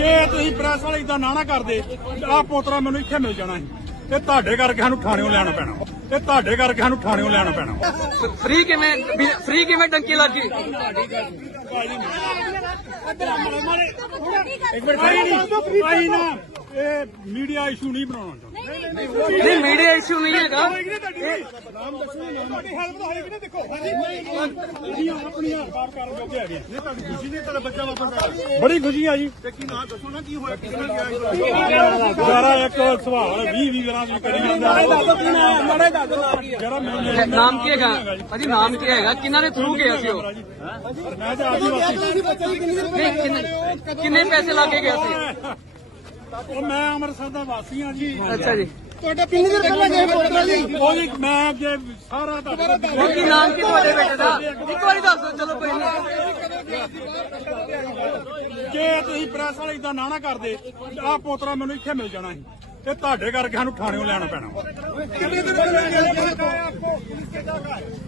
ਜੇ ਤੁਸੀਂ ਪ੍ਰੈਸ ਵਾਲੇ ਇਦਾਂ ਨਾ ਨਾ ਕਰਦੇ ਆ ਪੋਤਰਾ ਮੈਨੂੰ ਇੱਥੇ ਮਿਲ ਜਾਣਾ ਸੀ। ਤੇ ਤੁਹਾਡੇ ਕਰਕੇ ਸਾਨੂੰ ਥਾਣਿਓਂ ਲੈਣਾ ਪੈਣਾ। ਤੇ ਤੁਹਾਡੇ ਕਰਕੇ ਸਾਨੂੰ ਥਾਣਿਓਂ ਲੈਣਾ ਪੈਣਾ। ਫ੍ਰੀ ਕਿਵੇਂ ਫ੍ਰੀ ਕਿਵੇਂ ਟੰਕੀ ਲੱਗੀ ਇੱਕ ਮਿੰਟ ਭਾਈ ਨਹੀਂ ਭਾਈ ਨਾ। ਇਹ ਮੀਡੀਆ ਇਸ਼ੂ ਨਹੀਂ ਬਣਾਉਣਾ ਚਾਹੁੰਦਾ ਨਹੀਂ ਮੀਡੀਆ ਇਸ਼ੂ ਨਹੀਂ ਹੈਗਾ ਤੁਹਾਡੀ ਹੈਲਪ ਤਾਂ ਹੋਏਗੀ ਨਾ ਦੇਖੋ ਤੁਸੀਂ ਆਪਣੀਆਂ ਬਾਤ ਕਰਨ ਜੋਗੇ ਹੈਗੇ ਆ। ਨਹੀਂ ਤੁਹਾਡੀ ਖੁਸ਼ੀ ਨੇ ਤੁਹਾਡਾ ਬੱਚਾ ਵਾਪਸ ਆ ਬੜੀ ਖੁਸ਼ੀ ਆ ਜੀ ਤੇ ਕੀ ਨਾਂ ਦੱਸੋ ਨਾ ਕੀ ਹੋਇਆ ਕਿਸ ਨਾਲ ਗਿਆ ਸਾਰਾ ਇੱਕ ਸਵਾਲ 20 20 ਗਰਾਂ ਦੀ ਕਰੀ ਜਾਂਦਾ ਦੱਸੋ ਕੀ ਨਾਮ ਮਾੜਾ ਦੱਸ ਜਰਾ ਮੈਨੂੰ ਨਾਮ ਕੀ ਹੈਗਾ ਭਾਜੀ ਨਾਮ ਕੀ ਹੈਗਾ ਕਿਹਨਾਂ ਦੇ ਥਰੂ ਗਿਆ ਸੀ ਉਹ ਮੈਂ ਤਾਂ ਆਦੀਵਾਸੀ ਨਹੀਂ ਕਿੰਨੇ ਕਿੰਨੇ ਪੈਸੇ ਲਾ ਕੇ ਗਿਆ ਸੀ ਉਹ ਮੈਂ ਅੰਮ੍ਰਿਤਸਰ ਦਾ ਵਾਸੀ ਆ ਜੀ। ਅੱਛਾ ਜੀ। ਤੁਹਾਡਾ ਕਿੰਨੀ ਦੇਰ ਪਹਿਲਾਂ ਗਏ ਪੋਤਰਾ ਜੀ? ਉਹ ਜੀ ਮੈਂ ਅੱਗੇ ਸਾਰਾ ਤੁਹਾਡਾ ਉਹ ਕੀ ਨਾਮ ਕੀ ਤੁਹਾਡੇ ਬੇਟੇ ਦਾ? ਇੱਕ ਵਾਰੀ ਦੱਸ ਦਿਓ ਚਲੋ ਕੋਈ ਨਹੀਂ। ਜੇ ਤੁਸੀਂ ਪ੍ਰੈਸ ਵਾਲੇ ਇਦਾਂ ਨਾ ਨਾ ਕਰਦੇ ਆ ਪੋਤਰਾ ਮੈਨੂੰ ਇੱਥੇ ਮਿਲ ਜਾਣਾ ਸੀ। ਤੇ ਤੁਹਾਡੇ ਕਰਕੇ ਸਾਨੂੰ ਥਾਣਿਓਂ ਲੈਣਾ ਪੈਣਾ। ਕਿੰਨੇ ਦਿਨ ਪਹਿਲਾਂ ਆਪਕੋ ਪੁਲਿਸ ਕੇ ਜਾ ਕਾ ਨਹੀਂ।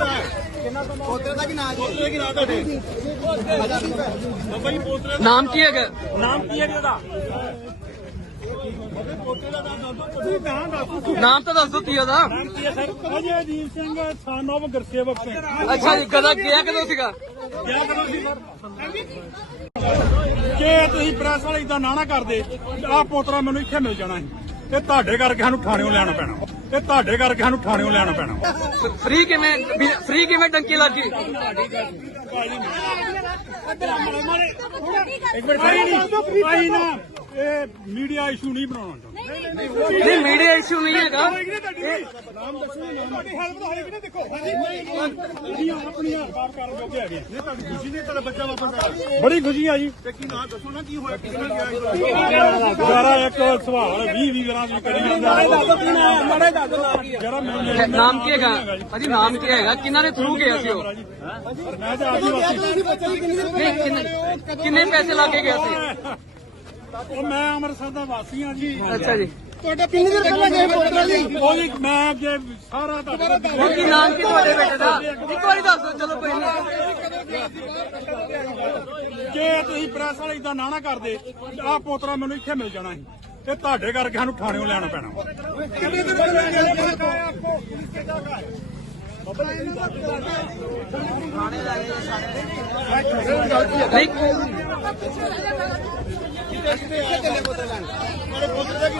ਪੋਤਰੇ ਦਾ ਕੀ ਨਾਮ ਪੋਤਰੇ ਕੀ ਨਾਂ ਤੁਹਾਡੇ ਬਾਬਾ ਜੀ ਪੋਤਰੇ ਨਾਮ ਕੀ ਹੈਗਾ? ਨਾਮ ਕੀ ਹੈ ਜੀ ਉਹਦਾ? ਦਾ ਨਾਮ ਦੱਸੋ ਤੁਸੀਂ ਕਹਾਂ ਦੱਸੋ ਨਾਮ ਤਾਂ ਦੱਸ ਦਿਓ ਕੀ ਉਹਦਾ? ਨਾਮ ਕੀ ਹੈ sir? Ajay Ajit Singh son of Gursewak Singh. ਅੱਛਾ ਜੀ ਕਦਾ ਗਿਆ ਕਦੋਂ ਸੀਗਾ? ਕਿਆ ਕਰੋ ਸੀ? ਜੇ ਤੁਸੀਂ ਪ੍ਰੈਸ ਵਾਲੇ ਇਦਾਂ ਨਾ ਨਾ ਕਰਦੇ ਆ ਪੋਤਰਾ ਮੈਨੂੰ ਇੱਥੇ ਮਿਲ ਜਾਣਾ ਸੀ ਤੇ ਤੁਹਾਡੇ ਕਰਕੇ ਸਾਨੂੰ ਥਾਣਿਓਂ ਲੈਣਾ ਪੈਣਾ। ਤੇ ਤੁਹਾਡੇ ਕਰਕੇ ਸਾਨੂੰ ਥਾਣਿਓਂ ਲੈਣਾ ਪੈਣਾ। ਫ੍ਰੀ ਕਿਵੇਂ ਫ੍ਰੀ ਕਿਵੇਂ ਟੰਕੀ ਲੱਗੀ? ਇੱਕ ਮਿੰਟ ਭਾਈ ਨਹੀਂ ਭਾਈ ਨਾ ਇਹ ਮੀਡੀਆ ਇਸ਼ੂ ਨਹੀਂ ਬਣਾਉਣਾ ਚਾਹੁੰਦਾ ਨਹੀਂ ਮੀਡੀਆ ਇਸ਼ੂ ਨਹੀਂ ਹੈਗਾ। ਤੁਹਾਡੀ ਹੈਲਪ ਤਾਂ ਹੋਏਗੀ ਨਾ ਦੇਖੋ ਤੁਸੀਂ ਆਪਣੀਆਂ ਬਾਤ ਕਰਨ ਜੋਗੇ ਹੈਗੇ ਆ। ਨਹੀਂ ਤੁਹਾਡੀ ਖੁਸ਼ੀ ਨੇ ਤੁਹਾਡਾ ਬੱਚਾ ਵਾਪਸ ਆ ਬੜੀ ਖੁਸ਼ੀ ਆ। ਜੀ ਤੇ ਕੀ ਨਾਂ ਦੱਸੋ ਨਾ ਕੀ ਹੋਇਆ ਕਿਸ ਨਾਲ ਗਿਆ ਸਾਰਾ ਇੱਕ ਸਵਾਲ 20 20 ਗਰਾਂ ਦੀ ਕਰੀ ਜਾਂਦਾ ਕੀ ਨਾਮ ਨਾਮ ਕੀ ਹੈਗਾ? ਭਾਜੀ ਨਾਮ ਕੀ ਹੈਗਾ? ਕਿਹਨਾਂ ਦੇ ਥਰੂ ਗਿਆ ਸੀ ਉਹ? ਮੈਂ ਤਾਂ ਆਦੀਵਾਸੀ ਬੱਚੇ ਦੀ ਕਿੰਨੀ ਦੇਰ ਨਹੀਂ ਕਿੰਨੇ ਕਿੰਨੇ ਪੈਸੇ ਲਾ ਕੇ ਗਿਆ ਸੀ? ਉਹ ਮੈਂ ਅੰਮ੍ਰਿਤਸਰ ਦਾ ਵਾਸੀ ਆ ਜੀ। ਅੱਛਾ ਜੀ। ਤੁਹਾਡਾ ਕਿੰਨੀ ਦੇਰ ਪਹਿਲਾਂ ਗਏ ਪੋਤਰਾ ਜੀ ਉਹ ਜੀ ਮੈਂ ਅੱਗੇ ਸਾਰਾ ਤੁਹਾਡਾ ਕੀ ਨਾਮ ਕੀ ਤੁਹਾਡੇ ਬੇਟੇ ਦਾ? ਇੱਕ ਵਾਰੀ ਦੱਸ ਦਿਓ ਚਲੋ ਕੋਈ ਨਹੀਂ। ਜੇ ਤੁਸੀਂ ਪ੍ਰੈਸ ਵਾਲੇ ਇਦਾਂ ਨਾ ਨਾ ਕਰਦੇ ਆ ਪੋਤਰਾ ਮੈਨੂੰ ਇੱਥੇ ਮਿਲ ਜਾਣਾ ਸੀ। ਤੇ ਤੁਹਾਡੇ ਕਰਕੇ ਸਾਨੂੰ ਥਾਣਿਓਂ ਲੈਣਾ ਪੈਣਾ। ਕਿੰਨੇ ਦਿਨ ਪਹਿਲਾਂ ਆਪਕੋ ਪੁਲਿਸ ਕੇ ਜਾ ਕਾ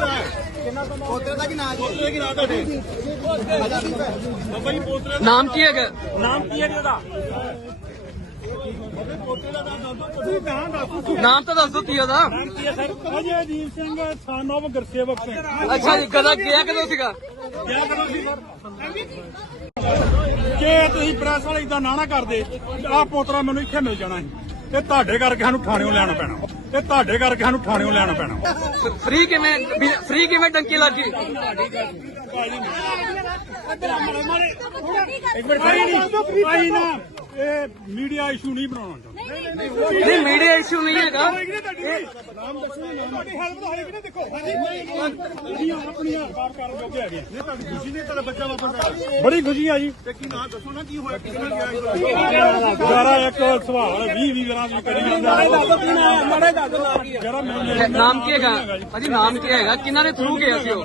ਪੋਤਰੇ ਦਾ ਕੀ ਨਾਮ ਪੋਤਰੇ ਕੀ ਨਾਂ ਤੁਹਾਡੇ ਬਾਬਾ ਜੀ ਪੋਤਰੇ ਨਾਮ ਕੀ ਹੈਗਾ? ਨਾਮ ਕੀ ਹੈ ਜੀ ਉਹਦਾ? ਦਾ ਨਾਮ ਦੱਸੋ ਤੁਸੀਂ ਕਹਾਂ ਦੱਸੋ ਨਾਮ ਤਾਂ ਦੱਸ ਦਿਓ ਕੀ ਉਹਦਾ? ਨਾਮ ਕੀ ਹੈ sir? Ajay Ajit Singh son of Gursewak Singh. ਅੱਛਾ ਜੀ ਕਦਾ ਗਿਆ ਕਦੋਂ ਸੀਗਾ? ਕਿਆ ਕਰੋ ਸੀ? ਜੇ ਤੁਸੀਂ ਪ੍ਰੈਸ ਵਾਲੇ ਇਦਾਂ ਨਾ ਨਾ ਕਰਦੇ ਆ ਪੋਤਰਾ ਮੈਨੂੰ ਇੱਥੇ ਮਿਲ ਜਾਣਾ ਸੀ ਤੇ ਤੁਹਾਡੇ ਕਰਕੇ ਸਾਨੂੰ ਥਾਣਿਓਂ ਲੈਣਾ ਪੈਣਾ ਤੇ ਤੁਹਾਡੇ ਕਰਕੇ ਸਾਨੂੰ ਥਾਣਿਓਂ ਲੈਣਾ ਪੈਣਾ ਫ੍ਰੀ ਕਿਵੇਂ ਫ੍ਰੀ ਕਿਵੇਂ ਟੰਕੀ ਲੱਗੀ ਭਾਈ ਨਾ ਇਹ ਮੀਡੀਆ ਇਸ਼ੂ ਨਹੀਂ ਬਣਾਉਣਾ ਚਾਹੁੰਦਾ ਨਹੀਂ ਮੀਡੀਆ ਇਸ਼ੂ ਨਹੀਂ ਹੈਗਾ ਤੁਹਾਡੀ ਹੈਲਪ ਤਾਂ ਹੋਏਗੀ ਨਾ ਦੇਖੋ ਤੁਸੀਂ ਆਪਣੀਆਂ ਬਾਤ ਕਰਨ ਜੋਗੇ ਹੈਗੇ ਆ। ਨਹੀਂ ਤੁਹਾਡੀ ਖੁਸ਼ੀ ਨੇ ਤੁਹਾਡਾ ਬੱਚਾ ਵਾਪਸ ਆ ਬੜੀ ਖੁਸ਼ੀ ਆ ਜੀ ਤੇ ਕੀ ਨਾਂ ਦੱਸੋ ਨਾ ਕੀ ਹੋਇਆ ਕਿਸ ਨਾਲ ਗਿਆ ਸਾਰਾ ਇੱਕ ਸਵਾਲ 20 20 ਗਰਾਂ ਦੀ ਕਰੀ ਜਾਂਦਾ ਦੱਸੋ ਕੀ ਨਾਮ ਮੈਨੂੰ ਨਾਮ ਕੀ ਹੈਗਾ ਭਾਜੀ ਨਾਮ ਕੀ ਹੈਗਾ ਕਿਹਨਾਂ ਦੇ ਥਰੂ ਗਿਆ ਸੀ ਉਹ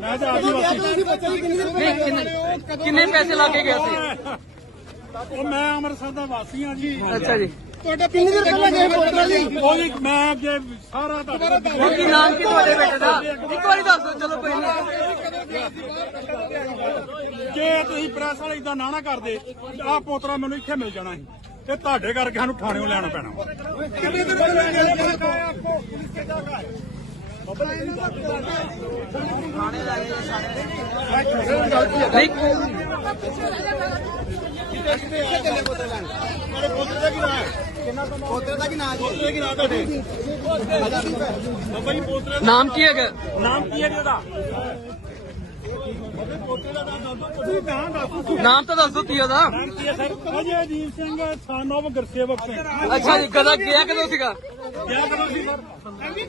ਮੈਂ ਤਾਂ ਆਦੀਵਾਸੀ ਬੱਚੇ ਦੀ ਕਿੰਨੀ ਦੇਰ ਨਹੀਂ ਕਿੰਨੇ ਕਿੰਨੇ ਪੈਸੇ ਲਾ ਕੇ ਗਿਆ ਸੀ ਉਹ ਮੈਂ ਅੰਮ੍ਰਿਤਸਰ ਦਾ ਵਾਸੀ ਆ ਜੀ। ਅੱਛਾ ਜੀ। ਤੁਹਾਡਾ ਕਿੰਨੀ ਦੇਰ ਪਹਿਲਾਂ ਗਏ ਪੋਤਰਾ ਜੀ। ਉਹ ਜੀ ਮੈਂ ਅੱਗੇ ਸਾਰਾ ਤੁਹਾਡਾ ਉਹ ਕੀ ਨਾਮ ਕੀ ਤੁਹਾਡੇ ਬੇਟੇ ਦਾ? ਇੱਕ ਵਾਰੀ ਦੱਸ ਦਿਓ ਚਲੋ ਕੋਈ ਨਹੀਂ। ਜੇ ਤੁਸੀਂ ਪ੍ਰੈਸ ਵਾਲੇ ਇਦਾਂ ਨਾ ਨਾ ਕਰਦੇ ਆ ਪੋਤਰਾ ਮੈਨੂੰ ਇੱਥੇ ਮਿਲ ਜਾਣਾ ਸੀ। ਤੇ ਤੁਹਾਡੇ ਕਰਕੇ ਸਾਨੂੰ ਥਾਣਿਓਂ ਲੈਣਾ ਪੈਣਾ। ਕਿੰਨੇ ਦਿਨ ਕੇ ਪੋਤਰੇ ਦਾ ਕੀ ਨਾਮ ਪੋਤਰੇ ਕੀ ਤੁਹਾਡੇ? ਬਾਬਾ ਜੀ ਪੋਤਰੇ ਨਾਮ ਕੀ ਹੈਗਾ? ਨਾਮ ਕੀ ਹੈ ਜੀ ਉਹਦਾ? ਪੋਤਰੇ ਦਾ ਨਾਮ ਦੱਸੋ ਤੁਸੀਂ ਕਹਾਂ ਦੱਸੋ ਨਾਮ ਤਾਂ ਦੱਸ ਦਿਓ ਕੀ ਉਹਦਾ? ਨਾਮ ਕੀ ਹੈ ਸਰ? ਅਜੇ ਅਜੀਤ ਸਿੰਘ ਗੁਰਸੇਵਕ ਅੱਛਾ ਜੀ ਕਦਾ ਗਿਆ ਕਦੋਂ ਸੀਗਾ? ਸੀ?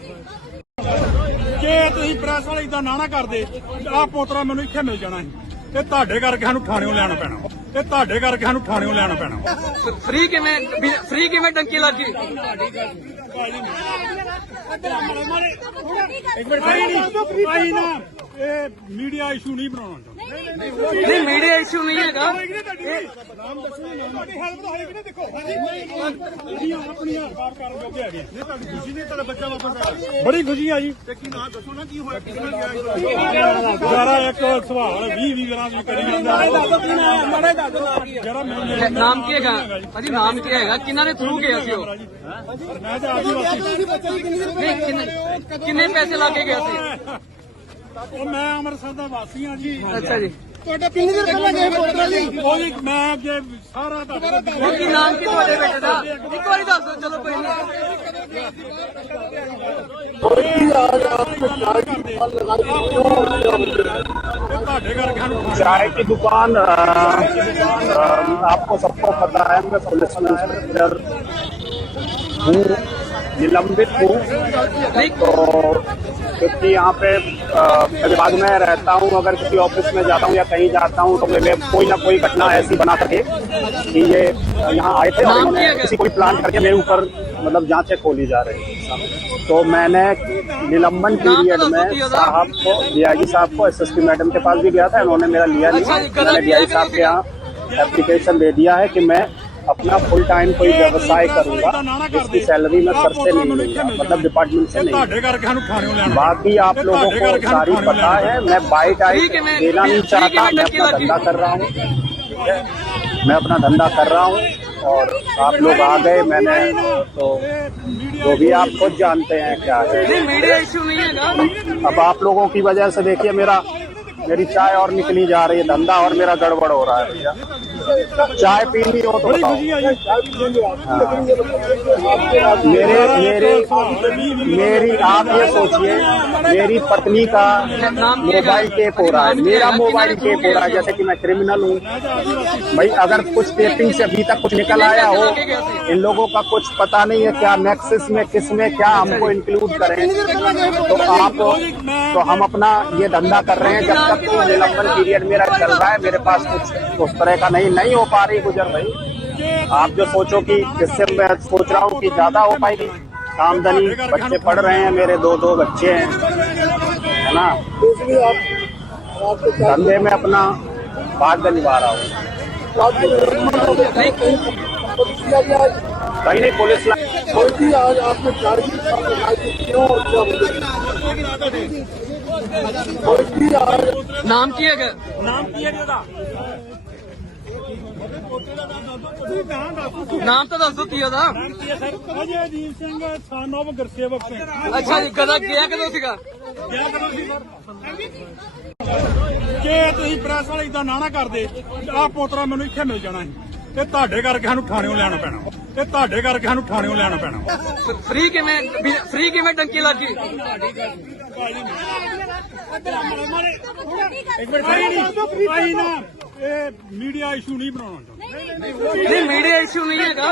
ਜੇ ਤੁਸੀਂ ਪ੍ਰੈਸ ਵਾਲੇ ਇਦਾਂ ਨਾ ਨਾ ਕਰਦੇ ਆ ਪੋਤਰਾ ਮੈਨੂੰ ਇੱਥੇ ਮਿਲ ਜਾਣਾ ਸੀ। ਇਹ ਤੁਹਾਡੇ ਕਰਕੇ ਸਾਨੂੰ ਥਾਣਿਓਂ ਲੈਣਾ ਪੈਣਾ। ਇਹ ਤੁਹਾਡੇ ਕਰਕੇ ਸਾਨੂੰ ਥਾਣਿਓਂ ਲੈਣਾ ਪੈਣਾ। ਫ੍ਰੀ ਕਿਵੇਂ ਫ੍ਰੀ ਕਿਵੇਂ ਟੰਕੀ ਲੱਗ? ਗਈ ਇੱਕ ਮਿੰਟ ਭਾਈ ਨਹੀਂ ਭਾਈ ਨਾ ਇਹ ਮੀਡੀਆ ਇਸ਼ੂ ਨਹੀਂ ਬਣਾਉਣਾ ਚਾਹੁੰਦਾ। ਨਹੀਂ ਮੀਡੀਆ ਇਸ਼ੂ ਨਹੀਂ ਹੈਗਾ। ਆਪਣੀਆਂ ਬਾਤ ਕਰਨ ਜੋਗੇ ਹੈਗੇ ਨਹੀਂ ਤੁਹਾਡੀ ਖੁਸ਼ੀ ਨਹੀਂ ਤੁਹਾਡਾ ਬੱਚਾ ਵਾਪਸ ਆਇਆ ਬੜੀ ਖੁਸ਼ੀ ਆ ਜੀ। ਤੇ ਕੀ ਨਾਂ ਦੱਸੋ ਨਾ ਕੀ ਹੋਇਆ ਕਿਹਨਾਂ ਗਿਆ ਯਾਰਾ ਇੱਕ ਸਵਾਲ 20 20 ਗ੍ਰਾਮ ਵੀ ਕਰੀ ਜਾਂਦਾ ਦੱਸੋ ਕੀ ਨਾਮ ਮਾੜੇ ਦੱਸੋ ਨਾਮ ਕੀ ਯਾਰਾ ਮੈਨੂੰ ਨਾਮ ਕੀ ਹੈਗਾ? ਭਾਜੀ ਨਾਮ ਕੀ ਹੈਗਾ? ਕਿਹਨਾਂ ਦੇ ਥਰੂ ਗਿਆ ਸੀ ਉਹ? ਮੈਂ ਤਾਂ ਆਦੀਵਾਸੀ ਕਿੰਨੀ ਪੈਸੇ ਲਾ ਕੇ ਗਿਆ ਸੀ? ਉਹ ਮੈਂ ਅੰਮ੍ਰਿਤਸਰ ਦਾ ਵਾਸੀ ਹਾਂ ਜੀ। ਅੱਛਾ ਜੀ। ਤੁਹਾਡਾ ਕਿੰਨੀ ਦੇਰ ਪਹਿਲਾਂ ਗਏ ਪੋਤਰਾ ਜੀ ਉਹ ਜੀ ਮੈਂ ਅੱਗੇ ਸਾਰਾ ਤੁਹਾਡਾ ਉਹ ਕੀ ਨਾਮ ਕੀ ਤੁਹਾਡੇ ਬੇਟੇ ਦਾ ਇੱਕ ਵਾਰੀ ਦੱਸ ਦਿਓ ਚਲੋ ਕੋਈ ਨਹੀਂ ਤੁਹਾਡੇ ਕਰਕੇ ਸਾਨੂੰ चाय की दुकान अ, अ, आपको सबको पता है मैं पुलिस इंस्पेक्टर हूँ निलंबित हूँ ਨਹੀਂ तो क्योंकि यहाँ पे विभाग में रहता हूँ अगर किसी ऑफ़िस में जाता हूँ या कहीं जाता हूँ तो मेरे कोई ना कोई घटना ऐसी बना सके कि ये यहाँ आए थे इन्होंने किसी कोई प्लान करके मेरे ऊपर मतलब जांचें खोली जा रही हैं। तो मैंने निलंबन तो पीरियड में साहब को डीआईजी साहब को एसएसपी मैडम के पास भी गया था इन्होंने मेरा लिया अच्छा, नहीं। मैंने डी साहब के यहाँ एप्लीकेशन दे दिया है कि मैं अपना फुल टाइम कोई व्यवसाय करूँगा जिसकी सैलरी में सर से नहीं लूँगा मतलब डिपार्टमेंट से नहीं बाकी आप लोगों को सारी पता है मैं बाई टाइम देना नहीं चाहता मैं अपना धंधा कर रहा हूँ। मैं अपना धंधा कर रहा हूँ और आप लोग आ गए मैंने तो जो भी आप खुद जानते हैं क्या है। अब आप लोगों की वजह से देखिए मेरा मेरी चाय और निकली जा रही है धंधा और मेरा गड़बड़ हो रहा है भैया। चाय पीनी हो तो मेरे मेरे मेरी आप ये सोचिए मेरी पत्नी का मोबाइल टेप हो रहा है मेरा मोबाइल टेप हो रहा है जैसे कि मैं क्रिमिनल हूँ। भाई अगर कुछ टेपिंग से अभी तक कुछ निकल आया हो इन लोगों का कुछ पता नहीं है क्या नेक्सिस में किसमें क्या हमको इंक्लूड करें। तो आप तो हम अपना ये धंधा कर रहे हैं जब तक तो निलंबन पीरियड मेरा चल रहा है मेरे पास कुछ उस तरह का नहीं नहीं हो पा रही गुजर भाई। आप जो सोचो कि जिससे मैं सोच रहा हूँ कि ज़्यादा हो पाएगी। आमदनी बच्चे पढ़ रहे हैं मेरे दो दो बच्चे हैं है ना? धंधे में अपना भाग्य निभा रहा हूँ। कहीं नहीं पुलिस नाम किए गए नाम किए गए ਇਹਦਾ ਨਾਮ ਤਾਂ ਦੱਸੋ ਕੀ ਉਹਦਾ? ਨਾਮ ਕੀ ਹੈ ਸਰ ਅਜੇਦੀਪ ਸਿੰਘ of ਗੁਰਸੇਵਕ ਸਿੰਘ। ਅੱਛਾ ਜੀ ਕਦਾ ਗਿਆ ਕਦੋਂ ਸੀਗਾ? ਕਿਆ ਕਰੋ ਸੀ? ਸਰ ਜੇ ਤੁਸੀਂ ਪ੍ਰੈਸ ਵਾਲੇ ਇਦਾਂ ਨਾ ਨਾ ਕਰਦੇ ਆ ਪੋਤਰਾ ਮੈਨੂੰ ਇੱਥੇ ਮਿਲ ਜਾਣਾ ਸੀ। ਇਹ ਤੁਹਾਡੇ ਕਰਕੇ ਸਾਨੂੰ ਥਾਣਿਓਂ ਲੈਣਾ ਪੈਣਾ। ਇਹ ਤੁਹਾਡੇ ਕਰਕੇ ਸਾਨੂੰ ਥਾਣਿਓਂ ਲੈਣਾ ਪੈਣਾ। ਫ੍ਰੀ ਕਿਵੇਂ ਫ੍ਰੀ ਕਿਵੇਂ ਟੰਕੀ ਲੱਗ? ਇੱਕ ਮਿੰਟ ਭਾਈ ਨਹੀਂ ਭਾਈ ਨਾ ਇਹ ਮੀਡੀਆ ਇਸ਼ੂ ਨਹੀਂ ਬਣਾਉਣਾ ਚਾਹੁੰਦਾ ਨਹੀਂ ਮੀਡੀਆ ਇਸ਼ੂ ਨਹੀਂ ਹੈਗਾ।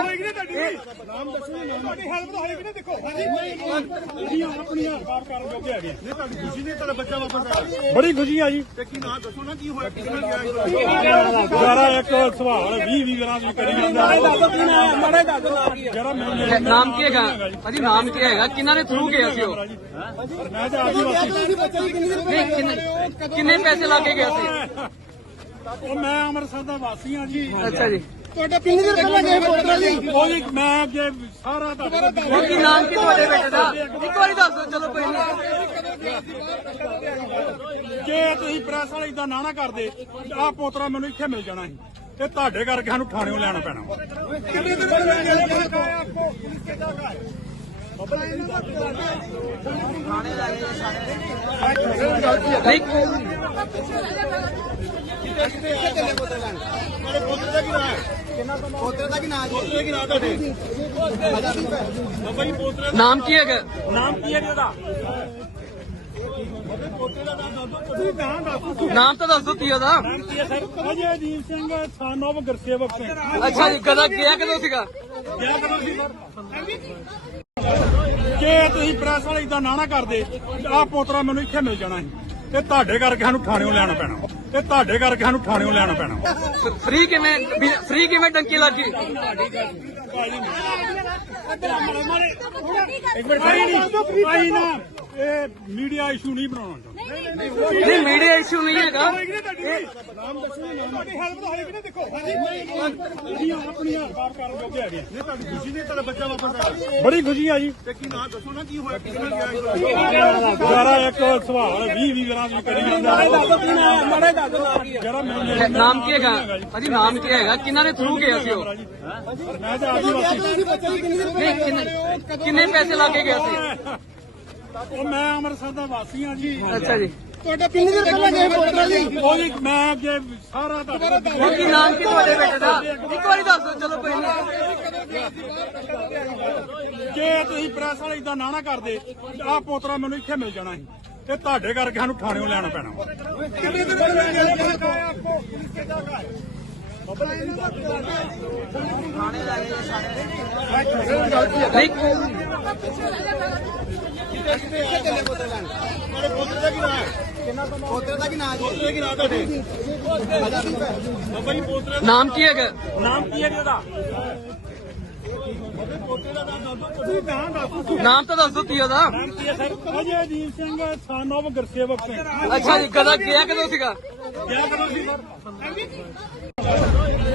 ਆਪਣੀਆਂ ਬਾਤ ਕਰਨ ਜੋਗੇ ਹੈਗੇ ਨਹੀਂ ਤੁਹਾਡੀ ਖੁਸ਼ੀ ਨਹੀਂ ਤੁਹਾਡਾ ਬੱਚਾ ਵਾਪਸ ਆਇਆ ਬੜੀ ਖੁਸ਼ੀ ਆ ਜੀ। ਤੇ ਕੀ ਨਾਂ ਦੱਸੋ ਨਾ ਕੀ ਹੋਇਆ ਕਿਹਨਾਂ ਗਿਆ ਯਾਰਾ ਇੱਕ ਸਵਾਲ 20 20 ਗ੍ਰਾਮ ਵੀ ਕਰੀ ਜਾਂਦਾ। ਦੱਸੋ ਕੀ ਨਾਮ ਮਾੜੇ ਦੱਸੋ ਨਾਮ ਕੀ ਨਾਮ ਹੈਗਾ? ਭਾਜੀ ਨਾਮ ਕੀ ਹੈਗਾ? ਕਿਹਨਾਂ ਦੇ ਥਰੂ ਗਿਆ ਸੀ ਉਹ? ਮੈਂ ਤਾਂ ਆਦੀਵਾਸੀ। ਤੁਸੀਂ ਬੱਚੇ ਦੀ ਕਿੰਨੀ ਦੇਰ ਨਹੀਂ ਕਿੰਨੇ ਕਿੰਨੇ ਪੈਸੇ ਲਾ ਕੇ ਗਿਆ ਸੀ ਉਹ ਮੈਂ ਅੰਮ੍ਰਿਤਸਰ ਦਾ ਵਾਸੀ ਹਾਂ ਜੀ ਅੱਛਾ ਜੀ ਤੁਹਾਡਾ ਕਿੰਨੀ ਦੇਰ ਪਹਿਲਾਂ ਗਏ ਪੋਤਰਾ ਜੀ ਉਹ ਜੀ ਮੈਂ ਅੱਗੇ ਸਾਰਾ ਤੁਹਾਡਾ ਉਹ ਕੀ ਨਾਮ ਕੀ ਤੁਹਾਡੇ ਬੇਟੇ ਦਾ ਇੱਕ ਵਾਰੀ ਦੱਸ ਦਿਓ ਚਲੋ ਕੋਈ ਨਹੀਂ ਜੇ ਤੁਸੀਂ ਪ੍ਰੈਸ ਵਾਲੇ ਇਦਾਂ ਨਾ ਨਾ ਕਰਦੇ ਆ ਪੋਤਰਾ ਮੈਨੂੰ ਇੱਥੇ ਮਿਲ ਜਾਣਾ ਸੀ ਇਹ ਤੁਹਾਡੇ ਕਰਕੇ ਸਾਨੂੰ ਥਾਣਿਓਂ ਲੈਣਾ ਪੈਣਾ ਜੀ ਨਾਮ ਕੀ ਹੈਗਾ ਨਾਮ ਕੀ ਹੈ ਇਹਦਾ ਨਾਮ ਤਾਂ ਦੱਸੋ ਕੀ ਉਹਦਾ ਨਾਮ ਕੀ ਹੈ sir Ajaydeep Singh son of Gursewak Singh ਅੱਛਾ ਜੀ ਕਦਾ ਗਿਆ ਕਦੋਂ ਸੀਗਾ ਕਿਆ ਕਰੋ ਸੀ ਸਰ ਜੇ ਤੁਸੀਂ ਪ੍ਰੈਸ ਵਾਲੇ ਇਦਾਂ ਨਾ ਨਾ ਕਰਦੇ ਆ ਪੋਤਰਾ ਮੈਨੂੰ ਇੱਥੇ ਮਿਲ ਜਾਣਾ ਸੀ ਤੇ ਤੁਹਾਡੇ ਕਰਕੇ ਸਾਨੂੰ ਥਾਣਿਓਂ ਲੈਣਾ ਪੈਣਾ ਤੇ ਤੁਹਾਡੇ ਕਰਕੇ ਸਾਨੂੰ ਥਾਣਿਓਂ ਲੈਣਾ ਪੈਣਾ ਫ੍ਰੀ ਕਿਵੇਂ ਫ੍ਰੀ ਕਿਵੇਂ ਟੰਕੀ ਲੱਗੀ ਇੱਕ ਮਿੰਟ ਨਾ ਇਹ ਮੀਡੀਆ ਇਸ਼ੂ ਨਹੀਂ ਬਣਾਉਣਾ ਨਹੀਂ ਮੀਡੀਆ ਇਸ਼ੂ ਨਹੀਂ ਹੈਗਾ। ਤੁਹਾਡੀ ਹੈਲਪ ਤਾਂ ਹੋਏਗੀ ਨਾ ਦੇਖੋ। ਤੁਸੀਂ ਆਪਣੀਆਂ ਬਾਤ ਕਰਨ ਜੋਗੇ ਹੈਗੇ ਨਹੀਂ ਤੁਹਾਡੀ ਖੁਸ਼ੀ ਨਹੀਂ ਤੁਹਾਡਾ ਬੱਚਾ ਵਾਪਸ ਆਇਆ ਬੜੀ ਖੁਸ਼ੀ ਆ ਜੀ। ਤੇ ਕੀ ਨਾਂ ਦੱਸੋ ਨਾ ਕੀ ਹੋਇਆ ਕਿਹਨਾਂ ਗਿਆ ਜਰਾ ਇੱਕ ਸਵਾਲ 20 20 ਗ੍ਰਾਮ ਵੀ ਕਰੀ ਜਾਂਦਾ। ਦੱਸੋ ਕੀ ਨਾਮ ਮੜੇ ਦੱਸੋ ਨਾਮ ਕੀ ਜਰਾ ਮੈਨੂੰ ਨਾਮ ਕੀ ਹੈਗਾ? ਭਾਜੀ ਨਾਮ ਕੀ ਹੈਗਾ? ਕਿਹਨਾਂ ਨੇ ਥਰੂ ਗਿਆ ਸੀ ਉਹ? ਮੈਂ ਤਾਂ ਕਿੰਨੇ ਪੈਸੇ ਲਾ ਕੇ ਗਿਆ ਸੀ? ਉਹ ਮੈਂ ਅੰਮ੍ਰਿਤਸਰ ਦਾ ਵਾਸੀ ਹਾਂ ਜੀ। ਅੱਛਾ ਜੀ। ਤੁਹਾਡਾ ਕਿੰਨੀ ਦੇਰ ਪਹਿਲਾਂ ਗਏ ਪੋਤਰਾ ਜੀ ਉਹ ਜੀ ਮੈਂ ਅੱਗੇ ਸਾਰਾ ਤੁਹਾਡਾ ਕੀ ਨਾਮ ਕੀ ਤੁਹਾਡੇ ਬੇਟੇ ਦਾ? ਇੱਕ ਵਾਰੀ ਦੱਸ ਦਿਓ ਚਲੋ ਕੋਈ ਨਹੀਂ। ਜੇ ਤੁਸੀਂ ਪ੍ਰੈਸ ਵਾਲੇ ਇਦਾਂ ਨਾ ਨਾ ਕਰਦੇ ਆ ਪੋਤਰਾ ਮੈਨੂੰ ਇੱਥੇ ਮਿਲ ਜਾਣਾ ਸੀ ਤੇ ਤੁਹਾਡੇ ਕਰਕੇ ਸਾਨੂੰ ਥਾਣਿਓਂ ਲੈਣਾ ਪੈਣਾ। ਪੋਤਰੇ ਦਾ ਕੀ ਨਾਮ ਪੋਤਰੇ ਦਾ ਕੀ ਨਾਮ ਜੀ ਪੋਤਰੇ ਕੀ ਨਾਮ ਤੁਹਾਡੇ ਬਾਬਾ ਜੀ ਪੋਤਰੇ ਨਾਮ ਕੀ ਹੈਗਾ? ਨਾਮ ਕੀ ਹੈ ਪੋਤਰੇ ਦਾ ਨਾਮ ਦੱਸੋ ਤੁਸੀਂ ਨਾਂ ਦੱਸੋ ਨਾਮ ਤਾਂ ਦੱਸ ਕੀ ਉਹਦਾ? ਨਾਮ ਕੀ ਹੈ ਸਰ? ਅਜੇਦੀਪ ਸਿੰਘ of ਗੁਰਸੇਵਕ ਸਿੰਘ। ਅੱਛਾ ਜੀ ਕਦਾ ਗਿਆ ਕਦੋਂ ਸੀਗਾ? ਕਿਆ ਕਰੋ ਸੀ? ਸਰ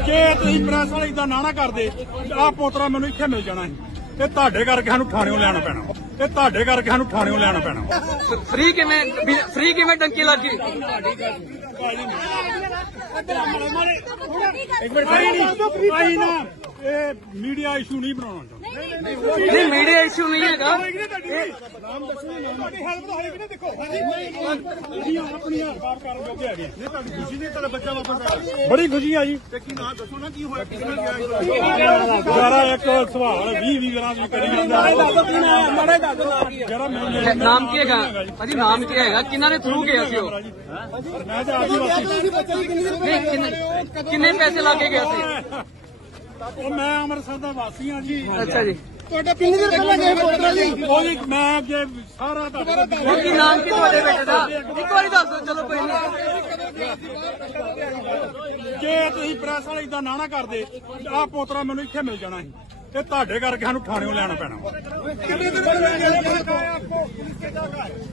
ਜੇ ਤੁਸੀਂ ਪ੍ਰੈਸ ਵਾਲੇ ਇਦਾਂ ਨਾ ਨਾ ਕਰਦੇ। ਆ ਪੋਤਰਾ ਮੈਨੂੰ ਇੱਥੇ ਮਿਲ ਜਾਣਾ ਸੀ। ਤੇ ਤੁਹਾਡੇ ਕਰਕੇ ਸਾਨੂੰ ਥਾਣਿਓਂ ਲੈਣਾ ਪੈਣਾ। ਤੇ ਤੁਹਾਡੇ ਕਰਕੇ ਸਾਨੂੰ ਥਾਣਿਓਂ ਲੈਣਾ ਪੈਣਾ। ਫ੍ਰੀ ਕਿਵੇਂ ਫ੍ਰੀ ਕਿਵੇਂ ਟੰਕੀ ਲੱਗੀ? ਇੱਕ ਮਿੰਟ ਭਾਈ ਨਾ। ਇਹ ਮੀਡੀਆ ਇਸ਼ੂ ਨਹੀਂ ਬਣਾਉਣਾ ਚਾਹੁੰਦਾ। ਨਹੀਂ ਮੀਡੀਆ ਇਸ਼ੂ ਨਹੀਂ ਹੈਗਾ। ਤੁਹਾਡੀ ਹੈਲਪ ਤਾਂ ਹੋਏਗੀ ਨਾ ਦੇਖੋ। ਤੁਸੀਂ ਆਪਣੀਆਂ ਬਾਤ ਕਰਨ ਜੋਗੇ ਹੈਗੇ। ਨਹੀਂ ਤੁਹਾਡੀ ਖੁਸ਼ੀ ਨਹੀਂ ਤੁਹਾਡਾ ਬੱਚਾ ਵਾਪਸ ਆਇਆ ਬੜੀ ਖੁਸ਼ੀ ਆ ਜੀ। ਤੇ ਕੀ ਨਾਂ ਦੱਸੋ ਨਾ ਕੀ ਹੋਇਆ ਕਿਹਨਾਂ ਗਿਆ ਜਰਾ ਇੱਕ ਸਵਾਲ 20 20 ਗ੍ਰਾਮ ਵੀ ਕਰੀ ਜਾਂਦਾ। ਦੱਸੋ ਕੀ ਨਾਮ ਮੜੇ ਦੱਸੋ ਨਾਮ ਕੀ ਜਰਾ ਮੈਨੂੰ ਨਾਮ ਕੀ ਹੈਗਾ? ਭਾਜੀ ਨਾਮ ਕੀ ਹੈਗਾ? ਕਿਹਨਾਂ ਨੇ ਥਰੂ ਗਿਆ ਸੀ ਉਹ? ਮੈਂ ਤਾਂ ਦੀ ਕਿੰਨੇ ਪੈਸੇ ਲਾ ਕੇ ਗਿਆ ਸੀ? ਉਹ ਮੈਂ ਅੰਮ੍ਰਿਤਸਰ ਦਾ ਵਾਸੀ ਹਾਂ ਜੀ। ਅੱਛਾ ਜੀ। ਤੁਹਾਡਾ ਕਿੰਨੀ ਦੇਰ ਪਹਿਲਾਂ ਗਏ ਪੋਤਰਾ ਜੀ ਉਹ ਜੀ ਮੈਂ ਅੱਗੇ ਸਾਰਾ ਤੁਹਾਡਾ ਉਹ ਕੀ ਨਾਮ ਕੀ ਤੁਹਾਡੇ ਬੇਟੇ ਦਾ? ਇੱਕ ਵਾਰੀ ਦੱਸ ਦਿਓ ਚਲੋ ਕੋਈ ਨਹੀਂ। ਜੇ ਤੁਸੀਂ ਪ੍ਰੈਸ ਵਾਲੇ ਇਦਾਂ ਨਾ ਨਾ ਕਰਦੇ ਆ ਪੋਤਰਾ ਮੈਨੂੰ ਇੱਥੇ ਮਿਲ ਜਾਣਾ ਸੀ ਤੇ ਤੁਹਾਡੇ ਕਰਕੇ ਸਾਨੂੰ ਥਾਣਿਓਂ ਲੈਣਾ ਪੈਣਾ। ਕਿੰਨੇ ਦਿਨ ਪਹਿਲਾਂ ਆਪਕੋ ਪੁਲਿਸ ਕੇ ਜਾ ਕਰ ਨਹੀਂ।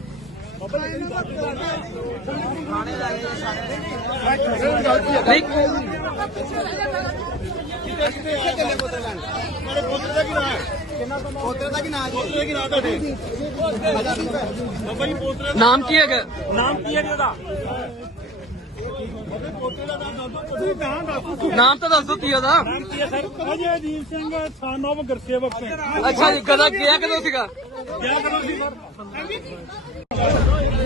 ਪੋਤਰੇ ਦਾ ਕੀ ਨਾਮ ਹੈ ਪੋਤਰੇ ਦਾ ਕੀ ਨਾਮ ਜੀ ਪੋਤਰੇ ਕੀ ਨਾਮ ਤੁਹਾਡੇ ਬਾਬਾ ਜੀ ਪੋਤਰੇ ਨਾਮ ਕੀ ਹੈਗਾ? ਨਾਮ ਕੀ ਹੈ ਇਹਦਾ? ਨਾਮ ਦੱਸੋ ਤੁਸੀਂ ਨਾਂ ਦੱਸੋ ਨਾਮ ਤਾਂ ਦੱਸ ਕੀ ਉਹਦਾ ਕੀ ਸਰ? ਅਜੇਦੀਪ ਸਿੰਘ ਗੁਰਸੇਵਕ ਸਿੰਘ। ਅੱਛਾ ਜੀ ਕਦਾ ਗਿਆ ਕਦੋਂ ਸੀਗਾ? ਸੀ? ਸਰ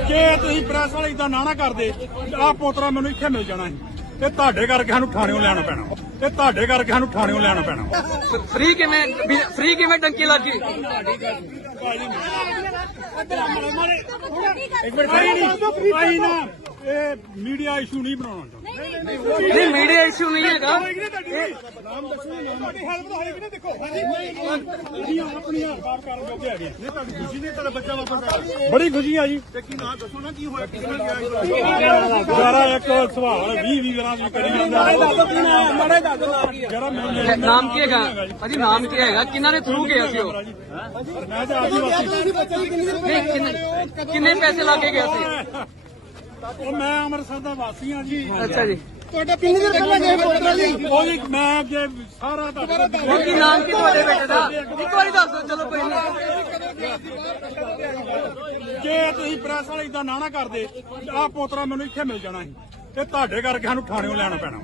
ਜੇ ਤੁਸੀਂ ਪ੍ਰੈਸ ਵਾਲੇ ਇਦਾਂ ਨਾ ਨਾ ਕਰਦੇ ਆ ਪੋਤਰਾ ਮੈਨੂੰ ਇੱਥੇ ਮਿਲ ਜਾਣਾ ਸੀ। ਤੇ ਤੁਹਾਡੇ ਕਰਕੇ ਸਾਨੂੰ ਥਾਣਿਓਂ ਲੈਣਾ ਪੈਣਾ। ਤੇ ਤੁਹਾਡੇ ਕਰਕੇ ਸਾਨੂੰ ਥਾਣਿਓਂ ਲੈਣਾ ਪੈਣਾ। ਫ੍ਰੀ ਕਿਵੇਂ ਫ੍ਰੀ ਕਿਵੇਂ ਟੰਕੀ ਲੱਗੀ ਇੱਕ ਮਿੰਟ ਭਾਈ ਭਾਈ ਨਾ। ਇਹ ਮੀਡੀਆ ਇਸ਼ੂ ਨਹੀਂ ਬਣਾਉਣਾ ਚਾਹੁੰਦਾ। ਨਹੀਂ ਮੀਡੀਆ ਇਸ਼ੂ ਨਹੀਂ ਹੈਗਾ। ਤੁਹਾਡੀ ਹੈਲਪ ਤਾਂ ਹੋਏਗੀ ਨਾ ਦੇਖੋ। ਤੁਸੀਂ ਆਪਣੀਆਂ ਬਾਤ ਕਰਨ ਜੋਗੇ ਹੈਗੇ। ਨਹੀਂ ਤੁਹਾਡੀ ਖੁਸ਼ੀ ਨਹੀਂ ਤੁਹਾਡਾ ਬੱਚਾ ਵਾਪਸ ਆਇਆ ਬੜੀ ਖੁਸ਼ੀ ਆ ਜੀ। ਤੇ ਕੀ ਨਾਂ ਦੱਸੋ ਨਾ ਕੀ ਹੋਇਆ ਕਿਹਨਾਂ ਗਿਆ ਜਰਾ ਇੱਕ ਸਵਾਲ 20 20 ਗ੍ਰਾਮ ਵੀ ਕਰੀ ਜਾਂਦਾ। ਨਾਮ ਮੜੇ ਦੱਸੋ ਨਾਮ ਕੀ ਨਾਮ ਹੈਗਾ? ਭਾਜੀ ਨਾਮ ਕੀ ਹੈਗਾ? ਕਿਹਨਾਂ ਨੇ ਥਰੂ ਗਿਆ ਸੀ ਉਹ? ਮੈਂ ਤਾਂ ਦੀ ਨਹੀਂ ਕਿੰਨੇ ਕਿੰਨੇ ਪੈਸੇ ਲਾ ਕੇ ਗਿਆ ਸੀ? ਉਹ ਮੈਂ ਅੰਮ੍ਰਿਤਸਰ ਦਾ ਵਾਸੀ ਹਾਂ ਜੀ। ਅੱਛਾ ਜੀ। ਤੁਹਾਡਾ ਕਿੰਨੀ ਦੇਰ ਪਹਿਲਾਂ ਗਏ ਪੋਤਰਾ ਜੀ? ਉਹ ਜੀ ਮੈਂ ਅੱਗੇ ਸਾਰਾ ਤੁਹਾਡਾ ਕੀ ਨਾਮ ਕੀ ਤੁਹਾਡੇ ਬੇਟੇ ਦਾ? ਇੱਕ ਵਾਰੀ ਦੱਸ ਦਿਓ ਚਲੋ ਕੋਈ ਨਹੀਂ। ਜੇ ਤੁਸੀਂ ਪ੍ਰੈਸ ਵਾਲੇ ਇਦਾਂ ਨਾ ਨਾ ਕਰਦੇ ਆ ਪੋਤਰਾ ਮੈਨੂੰ ਇੱਥੇ ਮਿਲ ਜਾਣਾ ਸੀ ਤੇ ਤੁਹਾਡੇ ਕਰਕੇ ਸਾਨੂੰ ਥਾਣਿਓਂ ਲੈਣਾ ਪੈਣਾ।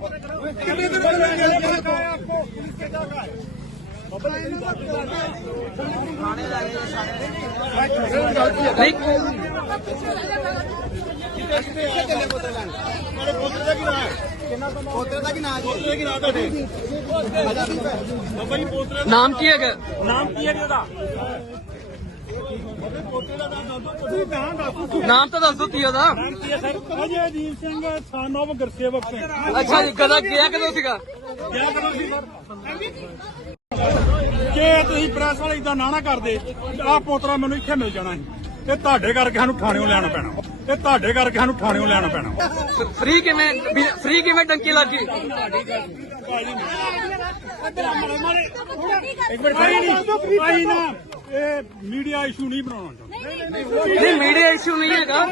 ਕਿੰਨੇ ਦਿਨ ਪਹਿਲਾਂ ਆਪਕੋ ਪੁਲਿਸ ਕੇ ਜਾ? ਕਰ ਨਹੀਂ। ਪੋਤਰੇ ਦਾ ਕੀ ਨਾਮ ਹੈ ਪੋਤਰੇ ਦਾ ਕੀ ਨਾਮ ਜੀ ਪੋਤਰੇ ਕੀ ਨਾਮ ਤੁਹਾਡੇ ਬਾਬਾ ਜੀ ਪੋਤਰੇ ਨਾਮ ਕੀ ਹੈਗਾ? ਨਾਮ ਕੀ ਹੈ ਪੋਤਰੇ ਦਾ ਨਾਮ ਦੱਸੋ ਤੁਸੀਂ ਨਾਂ ਦੱਸੋ ਨਾਮ ਤਾਂ ਦੱਸ ਦਿਓ ਕੀ ਉਹਦਾ? ਨਾਮ ਕੀ ਹੈ sir? Ajaydeep Singh son of Gursewak Singh. ਅੱਛਾ ਜੀ ਕਦਾ ਗਿਆ ਕਦੋਂ ਸੀਗਾ? ਕਿਆ ਕਰੋ ਸੀ? ਜੇ ਤੁਸੀਂ ਪ੍ਰੈਸ ਵਾਲੇ ਇਦਾਂ ਨਾ ਨਾ ਕਰਦੇ ਆ ਪੋਤਰਾ ਮੈਨੂੰ ਇੱਥੇ ਮਿਲ ਜਾਣਾ ਸੀ। ਤੇ ਤੁਹਾਡੇ ਕਰਕੇ ਸਾਨੂੰ ਥਾਣਿਓਂ ਲੈਣਾ ਪੈਣਾ। ਤੇ ਤੁਹਾਡੇ ਕਰਕੇ ਸਾਨੂੰ ਥਾਣਿਓਂ ਲੈਣਾ ਪੈਣਾ। ਫ੍ਰੀ ਕਿਵੇਂ ਫ੍ਰੀ ਕਿਵੇਂ ਟੰਕੀ ਲੱਗ ਗਈ? ਇੱਕ ਮਿੰਟ ਭਾਈ ਨਾ। ਇਹ ਮੀਡੀਆ ਇਸ਼ੂ ਨਹੀਂ ਬਣਾਉਣਾ ਚਾਹੁੰਦੇ। ਨਹੀਂ ਮੀਡੀਆ ਇਸ਼ੂ ਨਹੀਂ ਹੈਗਾ। ਨਾਮ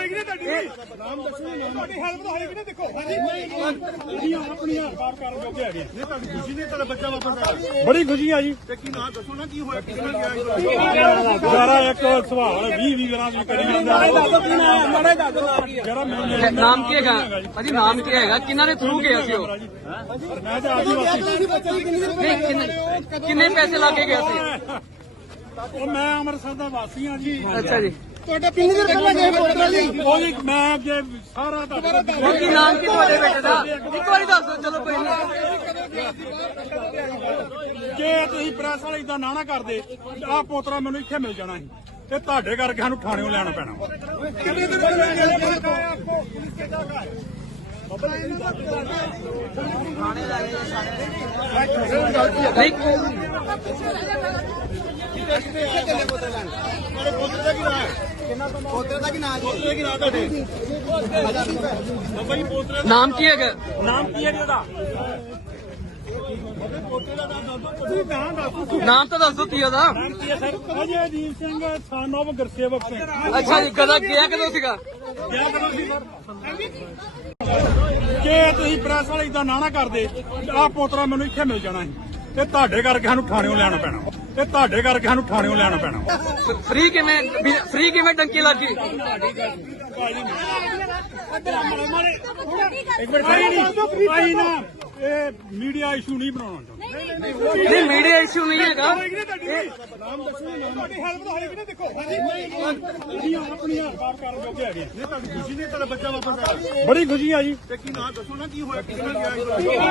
ਦੱਸੋ ਤੁਹਾਡੀ ਹੈਲਪ ਤਾਂ ਹੋਏਗੀ ਨਾ ਦੇਖੋ। ਹਾਂਜੀ ਆਪਣੀਆਂ ਬਾਤ ਕਰਨ ਜੋਗੇ ਹੈਗੇ ਨਹੀਂ ਤੁਹਾਡੀ ਖੁਸ਼ੀ ਨਹੀਂ ਤੁਹਾਡਾ ਬੱਚਾ ਵਾਪਸ ਆਇਆ। ਬੜੀ ਖੁਸ਼ੀ ਆ ਜੀ। ਤੇ ਕੀ ਨਾਮ ਦੱਸੋ ਨਾ ਕੀ ਹੋਇਆ ਕਿਹਨਾਂ ਗਿਆ ਸਾਰਾ ਇੱਕ ਸਵਾਲ 20 20 ਗਰਾਂ ਦੀ ਕਰੀ ਜਾਂਦਾ ਨਾਮ ਕੀ ਜਿਹੜਾ ਮੈਨੂੰ ਨਾਮ ਕੀ ਹੈਗਾ? ਭਾਜੀ ਨਾਮ ਕੀ ਹੈਗਾ? ਕਿਹਨਾਂ ਦੇ ਥਰੂ ਗਿਆ ਸੀ ਉਹ? ਮੈਂ ਤਾਂ ਕਿੰਨੇ ਪੈਸੇ ਲਾ ਕੇ ਗਿਆ ਸੀ? ਉਹ ਮੈਂ ਅੰਮ੍ਰਿਤਸਰ ਦਾ ਵਾਸੀ ਹਾਂ ਜੀ। ਅੱਛਾ ਜੀ। ਤੁਹਾਡਾ ਕਿੰਨੀ ਦੇਰ ਪਹਿਲਾਂ ਗਏ ਪੋਤਰਾ ਜੀ ਉਹ ਜੀ ਮੈਂ ਅੱਗੇ ਸਾਰਾ ਤੁਹਾਡਾ ਕੀ ਨਾਮ ਕੀ ਤੁਹਾਡੇ ਬੇਟੇ ਦਾ? ਇੱਕ ਵਾਰੀ ਦੱਸ ਦਿਓ ਚਲੋ ਕੋਈ ਨਹੀਂ। ਜੇ ਤੁਸੀਂ ਪ੍ਰੈਸ ਵਾਲੇ ਇਦਾਂ ਨਾ ਨਾ ਕਰਦੇ ਆ ਪੋਤਰਾ ਮੈਨੂੰ ਇੱਥੇ ਮਿਲ ਜਾਣਾ ਸੀ ਤੇ ਤੁਹਾਡੇ ਕਰਕੇ ਸਾਨੂੰ ਥਾਣਿਓਂ ਲੈਣਾ ਪੈਣਾ। ਕਿੰਨੇ ਦਿਨ ਪਹਿਲਾਂ ਆਪਕੋ ਪੁਲਿਸ ਕੇ ਜਾ ਨਹੀਂ ਦਾ ਕੀ ਜੀ ਕੀ ਨਾਮ ਨਾਮ ਕੀ ਹੈਗਾ? ਨਾਮ ਕੀ ਹੈ ਜੀ ਉਹਦਾ? ਦਾ ਨਾਮ ਦੱਸੋ ਤਾਂ ਦੱਸ ਦਿਓ ਕੀ ਉਹਦਾ? ਨਾਮ ਕੀ ਹੈ ਸਰ? ਅਜੇਦੀਪ ਸਿੰਘ of ਗੁਰਸੇਵਕ ਸਿੰਘ। ਅੱਛਾ ਜੀ ਕਦਾ ਗਿਆ ਕਦੋਂ ਸੀਗਾ? ਕਿਆ ਕਰੋ ਸੀ? ਜੇ ਤੁਸੀਂ ਪ੍ਰੈਸ ਵਾਲੇ ਇਦਾਂ ਨਾ ਨਾ ਕਰਦੇ। ਆ ਪੋਤਰਾ ਮੈਨੂੰ ਇੱਥੇ ਮਿਲ ਜਾਣਾ ਸੀ। ਤੇ ਤੁਹਾਡੇ ਕਰਕੇ ਸਾਨੂੰ ਥਾਣਿਓਂ ਲੈਣਾ ਪੈਣਾ। ਤੇ ਤੁਹਾਡੇ ਕਰਕੇ ਸਾਨੂੰ ਥਾਣਿਓਂ ਲੈਣਾ ਪੈਣਾ ਫ੍ਰੀ ਕਿਵੇਂ ਫ੍ਰੀ ਕਿਵੇਂ ਟੰਕੀ ਲੱਗ ਗਈ ਇੱਕ ਮਿੰਟ ਭਾਈ ਨਹੀਂ ਭਾਈ ਨਾ ਇਹ ਮੀਡੀਆ ਇਸ਼ੂ ਨਹੀਂ ਬਣਾਉਣਾ ਚਾਹੁੰਦੇ। ਨਹੀਂ ਮੀਡੀਆ ਇਸ਼ੂ ਨਹੀਂ ਹੈਗਾ। ਨਾਮ ਦੱਸੋ ਤੁਹਾਡੀ ਹੈਲਪ ਤਾਂ ਹੋਏਗੀ ਨਾ ਦੇਖੋ। ਹਾਂਜੀ ਆਪਣੀਆਂ ਬਾਤ ਕਰਨ ਜੋਗੇ ਹੈਗੇ ਨਹੀਂ ਤੁਹਾਡੀ ਖੁਸ਼ੀ ਨਹੀਂ ਤੁਹਾਡਾ ਬੱਚਾ ਵਾਪਸ ਆਇਆ ਬੜੀ ਖੁਸ਼ੀ ਆ ਜੀ। ਤੇ ਕੀ ਨਾਮ ਦੱਸੋ ਨਾ ਕੀ ਹੋਇਆ ਕਿਹਨਾਂ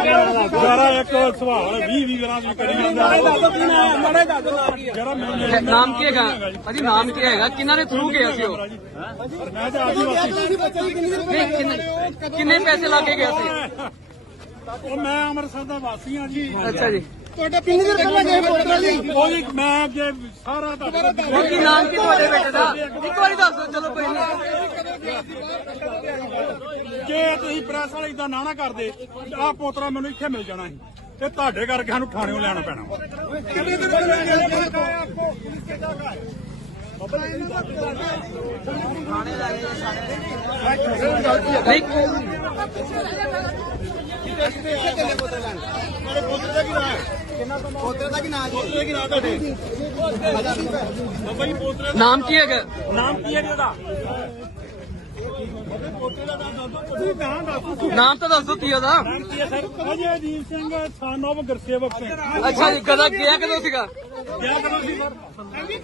ਗਿਆ ਸਾਰਾ ਇੱਕ ਸਵਾਲ 20 20 ਗਰਾਂ ਦੀ ਕਰੀ ਜਾਂਦਾ ਦੱਸੋ ਕੀ ਨਾਮ ਮਾੜਾ ਦੱਸੋ ਨਾਮ ਕੀ ਜਿਹੜਾ ਮੈਨੂੰ ਨਾਮ ਕੀ ਹੈਗਾ? ਭਾਜੀ ਨਾਮ ਕੀ ਹੈਗਾ? ਕਿਹਨਾਂ ਦੇ ਥਰੂ ਗਿਆ ਸੀ ਉਹ? ਮੈਂ ਤਾਂ ਕਿੰਨੇ ਪੈਸੇ ਲਾ ਕੇ ਗਿਆ ਸੀ? ਉਹ ਮੈਂ ਅੰਮ੍ਰਿਤਸਰ ਦਾ ਵਾਸੀ ਹਾਂ ਜੀ। ਅੱਛਾ ਜੀ। ਤੁਹਾਡਾ ਕਿੰਨੀ ਦੇਰ ਪਹਿਲਾਂ ਗਏ ਪੋਤਰਾ ਜੀ? ਉਹ ਜੀ ਮੈਂ ਅੱਗੇ ਸਾਰਾ ਤੁਹਾਡਾ ਕੀ ਨਾਮ ਕੀ ਤੁਹਾਡੇ ਬੇਟੇ ਦਾ? ਇੱਕ ਵਾਰੀ ਦੱਸ ਦਿਓ ਚਲੋ ਕੋਈ ਨਹੀਂ। ਜੇ ਤੁਸੀਂ ਪ੍ਰੈਸ ਵਾਲੇ ਇਦਾਂ ਨਾ ਨਾ ਕਰਦੇ ਆ ਪੋਤਰਾ ਮੈਨੂੰ ਇੱਥੇ ਮਿਲ ਜਾਣਾ ਸੀ ਤੇ ਤੁਹਾਡੇ ਕਰਕੇ ਸਾਨੂੰ ਥਾਣਿਓਂ ਲੈਣਾ ਪੈਣਾ। ਕਿੰਨੇ ਦਿਨ ਪੁਲਿਸ ਕੇ ਜਾ ਦਾ ਕੀ ਨਾਮ ਕੀ ਹੈਗਾ? ਨਾਮ ਕੀ ਹੈ ਜੀ ਉਹਦਾ? ਪੋਤਰੇ ਦਾ ਨਾਮ ਦੱਸੋ ਤੁਸੀਂ ਨਾਮ ਦੱਸੋ ਨਾਮ ਤਾਂ ਦੱਸ ਦਿਓ ਕੀ ਉਹਦਾ? ਨਾਮ ਕੀ ਹੈ ਸਰ? ਅਜੇਦੀਪ ਸਿੰਘ of ਗੁਰਸੇਵਕ ਸਿੰਘ। ਅੱਛਾ ਜੀ ਕਦਾ ਗਿਆ ਕਦੋਂ ਸੀਗਾ? ਸੀ?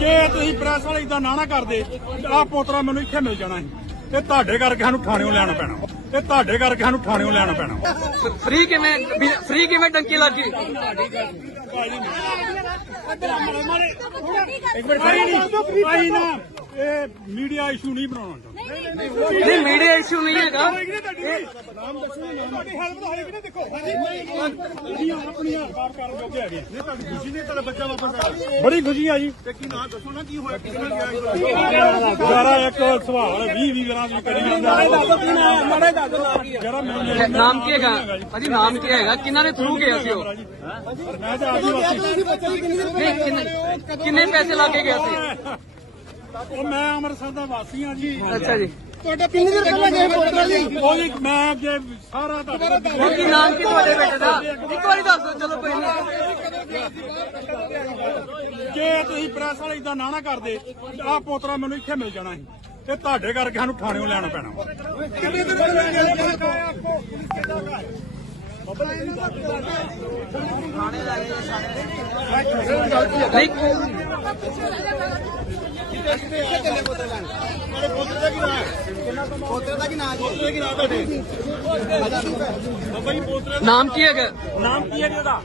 ਜੇ ਤੁਸੀਂ ਪ੍ਰੈਸ ਵਾਲੇ ਇਦਾਂ ਨਾ ਨਾ ਕਰਦੇ ਆ ਪੋਤਰਾ ਮੈਨੂੰ ਇੱਥੇ ਮਿਲ ਜਾਣਾ ਸੀ। ਤੇ ਤੁਹਾਡੇ ਕਰਕੇ ਸਾਨੂੰ ਥਾਣਿਓਂ ਲੈਣਾ ਪੈਣਾ। ਤੇ ਤੁਹਾਡੇ ਕਰਕੇ ਸਾਨੂੰ ਥਾਣਿਓਂ ਲੈਣਾ ਪੈਣਾ। ਫ੍ਰੀ ਕਿਵੇਂ ਫ੍ਰੀ ਕਿਵੇਂ ਟੰਕੀ ਲੱਗ ਗਈ? ਇੱਕ ਮਿੰਟ ਭਾਈ ਨਹੀਂ ਭਾਈ ਨਾ। ਇਹ ਮੀਡੀਆ ਇਸ਼ੂ ਨਹੀਂ ਬਣਾਉਣਾ ਚਾਹੁੰਦੇ। ਨਹੀਂ ਮੀਡੀਆ ਇਸ਼ੂ ਨਹੀਂ ਹੈਗਾ। ਨਾਮ ਦੱਸੋ ਤੁਹਾਡੀ ਹੈਲਪ ਤਾਂ ਹੋਏਗੀ ਨਾ ਦੇਖੋ। ਹਾਂਜੀ ਆਪਣੀਆਂ ਬਾਤ ਕਰਨ ਜੋਗੇ ਹੈਗੇ ਨਹੀਂ ਤੁਹਾਡੀ ਖੁਸ਼ੀ ਨਹੀਂ ਤੁਹਾਡਾ ਬੱਚਾ ਵਾਪਸ ਆਇਆ ਬੜੀ ਖੁਸ਼ੀ ਆ ਜੀ। ਤੇ ਕੀ ਨਾਮ ਦੱਸੋ ਨਾ ਕੀ ਹੋਇਆ ਕਿਹਨਾਂ ਗਿਆ ਸਾਰਾ ਇੱਕ ਸਵਾਲ 20 20 ਗਰਾਂ ਦੀ ਕਰੀ ਜਾਂਦਾ ਨਾਮ ਕੀ ਜਿਹੜਾ ਮੈਨੂੰ ਨਾਮ ਕੀ ਹੈਗਾ? ਭਾਜੀ ਨਾਮ ਕੀ ਹੈਗਾ? ਕਿਹਨਾਂ ਦੇ ਥਰੂ ਗਿਆ ਸੀ ਉਹ? ਮੈਂ ਤਾਂ ਕਿੰਨੇ ਪੈਸੇ ਲਾ ਕੇ ਗਿਆ ਸੀ? ਉਹ ਮੈਂ ਅੰਮ੍ਰਿਤਸਰ ਦਾ ਵਾਸੀ ਹਾਂ ਜੀ। ਅੱਛਾ ਜੀ। ਤੁਹਾਡਾ ਕਿੰਨੀ ਦੇਰ ਪਹਿਲਾਂ ਗਏ ਪੋਤਰਾ ਜੀ? ਉਹ ਜੀ ਮੈਂ ਅੱਗੇ ਸਾਰਾ ਤੁਹਾਡਾ ਉਹ ਕੀ ਨਾਮ ਕੀ ਤੁਹਾਡੇ ਬੇਟੇ ਦਾ? ਇੱਕ ਵਾਰੀ ਦੱਸ ਦਿਓ ਚਲੋ ਕੋਈ ਨਹੀਂ। ਜੇ ਤੁਸੀਂ ਪ੍ਰੈਸ ਵਾਲੇ ਇਦਾਂ ਨਾ ਨਾ ਕਰਦੇ ਆ ਪੋਤਰਾ ਮੈਨੂੰ ਇੱਥੇ ਮਿਲ ਜਾਣਾ ਸੀ। ਤੇ ਤੁਹਾਡੇ ਕਰਕੇ ਸਾਨੂੰ ਥਾਣਿਓਂ ਲੈਣਾ ਪੈਣਾ। ਪੋਤਰੇ ਦਾ ਕੀ ਨਾਮ ਜੀ ਕੀ ਨਾਮ ਤੁਹਾਡੇ ਬਾਬਾ ਜੀ ਪੋਤਰੇ ਨਾਮ ਕੀ ਹੈਗਾ? ਨਾਮ ਕੀ ਹੈ ਜੀ ਉਹਦਾ?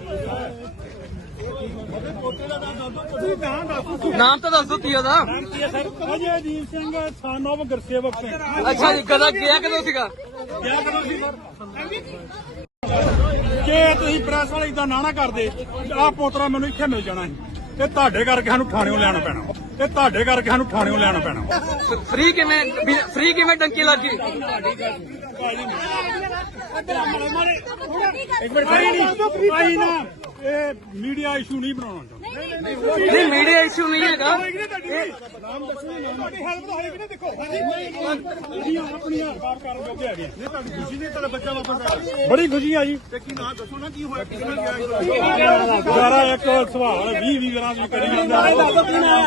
ਪੋਤਰੇ ਦਾ ਨਾਮ ਦੱਸੋ ਤੁਸੀਂ ਨਾਮ ਦੱਸੋ ਨਾਮ ਤਾਂ ਦੱਸ ਦਿਓ ਕੀ ਉਹਦਾ ਸਰ? ਅਜੇਦੀਪ ਸਿੰਘ of ਗੁਰਸੇਵਕ ਸਿੰਘ। ਅੱਛਾ ਜੀ ਕਦਾ ਗਿਆ ਕਦੋਂ ਸੀਗਾ? ਕਿਆ ਕਰੋ ਸੀ? ਜੇ ਤੁਸੀਂ ਪ੍ਰੈਸ ਵਾਲੇ ਇਦਾਂ ਨਾ ਨਾ ਕਰਦੇ ਆ ਪੋਤਰਾ ਮੈਨੂੰ ਇੱਥੇ ਮਿਲ ਜਾਣਾ ਸੀ। ਤੇ ਤੁਹਾਡੇ ਕਰਕੇ ਸਾਨੂੰ ਥਾਣਿਓਂ ਲੈਣਾ ਪੈਣਾ। ਤੇ ਤੁਹਾਡੇ ਕਰਕੇ ਸਾਨੂੰ ਥਾਣਿਓਂ ਲੈਣਾ ਪੈਣਾ। ਫ੍ਰੀ ਕਿਵੇਂ ਫ੍ਰੀ ਕਿਵੇਂ ਡੰਕੀ ਲੱਗੀ? ਇੱਕ ਮਿੰਟ ਭਾਈ ਨਹੀਂ ਨਾ। ਇਹ ਮੀਡੀਆ ਇਸ਼ੂ ਨਹੀਂ ਬਣਾਉਣਾ ਚਾਹੁੰਦੇ। ਨਹੀਂ ਮੀਡੀਆ ਇਸ਼ੂ ਨਹੀਂ। ਹੈਗਾ। ਨਾਮ ਦੱਸੋ ਤੁਹਾਡੀ ਹੈਲਪ ਤਾਂ ਹੋਏਗੀ ਨਾ ਦੇਖੋ। ਤੁਸੀਂ ਆਪਣੀਆਂ ਬਾਤ ਕਰਨ ਜੋਗੇ ਹੈਗੇ ਨਹੀਂ ਤੁਹਾਡੀ ਖੁਸ਼ੀ ਨੇ ਤੁਹਾਡਾ ਬੱਚਾ ਵਾਪਸ ਆ ਬੜੀ ਖੁਸ਼ੀ ਆ ਜੀ। ਤੇ ਕੀ ਨਾਮ ਦੱਸੋ ਨਾ ਕੀ ਹੋਇਆ ਕਿਸ ਨਾਲ ਗਿਆ ਦੁਆਰਾ ਇੱਕ ਸਵਾਲ 20 20 ਗਰਾਂ ਦੀ ਕਰੀ ਜਾਂਦਾ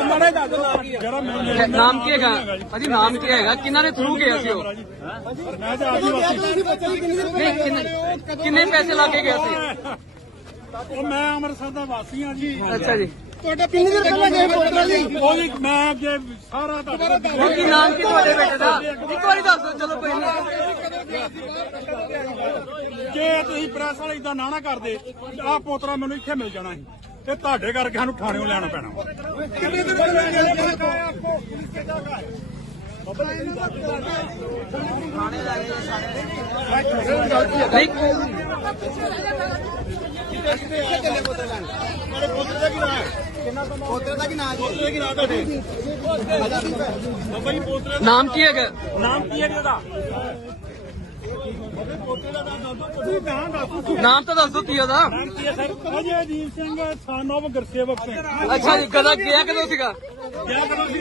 ਮਾੜਾ ਦੱਸ ਨਾਮ ਕੀ ਜਿਹੜਾ ਮੈਂ ਨਾਮ ਕੀ ਹੈਗਾ? ਭਾਜੀ ਨਾਮ ਕੀ ਹੈਗਾ? ਕਿਹਨਾਂ ਦੇ ਥਰੂ ਗਿਆ ਸੀ ਉਹ? ਮੈਂ ਤੇ ਆਦੀਵਾਸੀ ਨਹੀਂ ਕਿੰਨੇ ਪੈਸੇ ਲਾ ਕੇ ਗਿਆ ਸੀ? ਉਹ ਮੈਂ ਅੰਮ੍ਰਿਤਸਰ ਦਾ ਵਾਸੀ ਆ ਜੀ। ਅੱਛਾ ਜੀ। ਤੁਹਾਡਾ ਕਿੰਨੀ ਦੇਰ ਪਹਿਲਾਂ ਗਏ ਪੋਤਰਾ ਜੀ? ਉਹ ਜੀ ਮੈਂ ਅੱਗੇ ਸਾਰਾ ਤੁਹਾਡਾ ਕੀ ਨਾਮ ਕੀ ਤੁਹਾਡੇ ਬੇਟੇ ਦਾ? ਇੱਕ ਵਾਰੀ ਦੱਸ ਦਿਓ ਚਲੋ ਕੋਈ ਨਹੀਂ। ਜੇ ਤੁਸੀਂ ਪ੍ਰੈਸ ਵਾਲੇ ਇਦਾਂ ਨਾ ਨਾ ਕਰਦੇ ਆ ਪੋਤਰਾ ਮੈਨੂੰ ਇੱਥੇ ਮਿਲ ਜਾਣਾ ਸੀ ਤੇ ਤੁਹਾਡੇ ਕਰਕੇ ਸਾਨੂੰ ਥਾਣਿਓਂ ਲੈਣਾ ਪੈਣਾ। ਪੋਤਰੇ ਦਾ ਕੀ ਨਾਮ ਜੀ ਪੋਤਰੇ ਕੀ ਨਾਮ ਤੁਹਾਡੇ ਬਾਬਾ ਜੀ ਪੋਤਰੇ ਨਾਮ ਕੀ ਹੈਗਾ? ਨਾਮ ਕੀ ਹੈ ਜੀ ਉਹਦਾ? ਪੋਤਰੇ ਦਾ ਨਾਮ ਤਾਂ ਦੱਸ ਕੀ ਉਹਦਾ? ਅਜੇ ਅਜੀਤ ਸਿੰਘ ਸਾਨੋਵ ਗੁਰਸੇਵਕ ਸਿੰਘ। ਅੱਛਾ ਜੀ ਕਦਾ ਗਿਆ ਕਦੋਂ ਸੀਗਾ? ਕਿਆ ਕਰੋ ਸੀ?